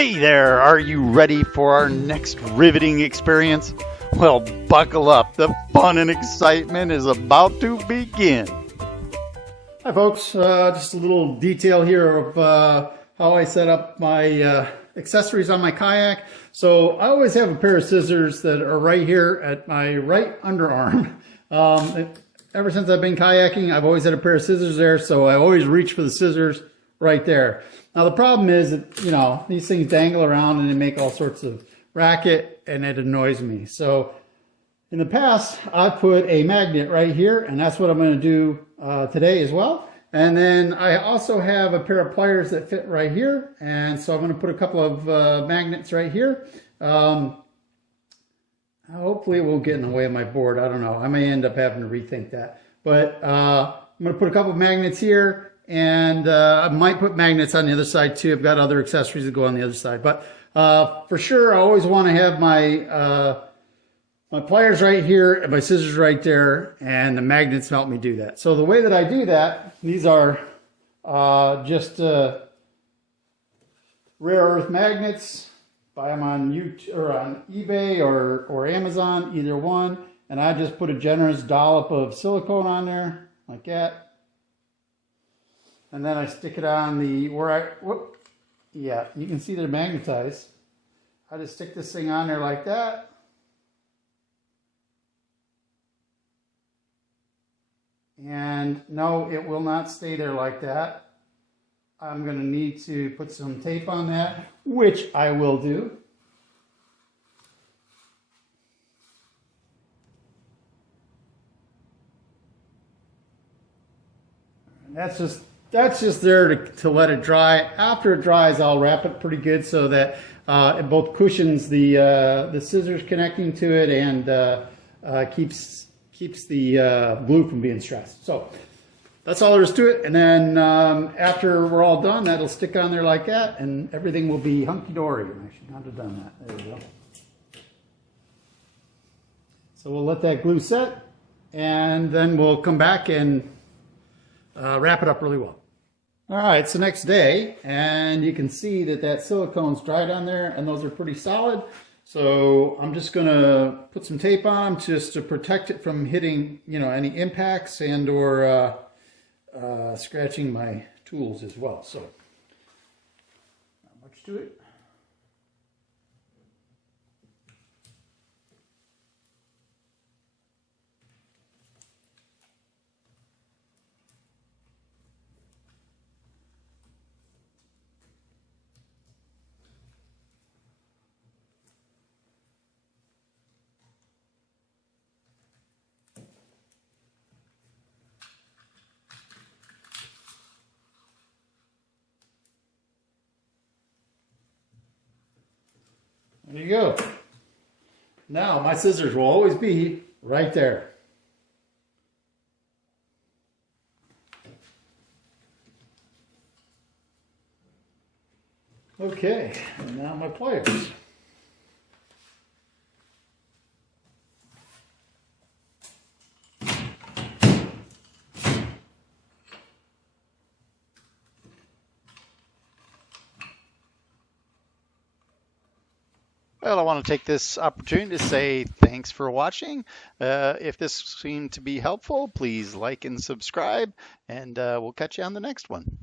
Hey there, are you ready for our next riveting experience? Well, buckle up, the fun and excitement is about to begin. Hi folks, just a little detail here of how I set up my accessories on my kayak. So I always have a pair of scissors that are right here at my right underarm. Ever since I've been kayaking, I've always had a pair of scissors there, so I always reach for the scissors right there. Now the problem is that, you know, these things dangle around and they make all sorts of racket and it annoys me. So in the past, I put a magnet right here, and that's what I'm going to do today as well. And then I also have a pair of pliers that fit right here, and so I'm going to put a couple of magnets right here. Hopefully it won't get in the way of my board. I don't know. I may end up having to rethink that. But I'm going to put a couple of magnets here, and I might put magnets on the other side too. I've got other accessories that go on the other side. But for sure, I always want to have my pliers right here and my scissors right there, and the magnets help me do that. So the way that I do that, these are just rare earth magnets. Buy them on YouTube or on eBay or Amazon, either one. And I just put a generous dollop of silicone on there, like that. And then I stick it on the, yeah, you can see they're magnetized. I just stick this thing on there like that. And no, it will not stay there like that. I'm going to need to put some tape on that, which I will do. And that's just there to let it dry. After it dries, I'll wrap it pretty good so that it both cushions the scissors connecting to it and keeps the glue from being stressed. So that's all there is to it. And then after we're all done, that'll stick on there like that, and everything will be hunky-dory. I should not have done that. There we go. So we'll let that glue set, and then we'll come back and wrap it up really well. All right, it's the next day, and you can see that silicone's dried on there, and those are pretty solid. So I'm just going to put some tape on them just to protect it from hitting, you know, any impacts and or scratching my tools as well. So not much to it. There you go. Now my scissors will always be right there. Okay, and now my pliers. Well, I want to take this opportunity to say thanks for watching. If this seemed to be helpful, please like and subscribe, and we'll catch you on the next one.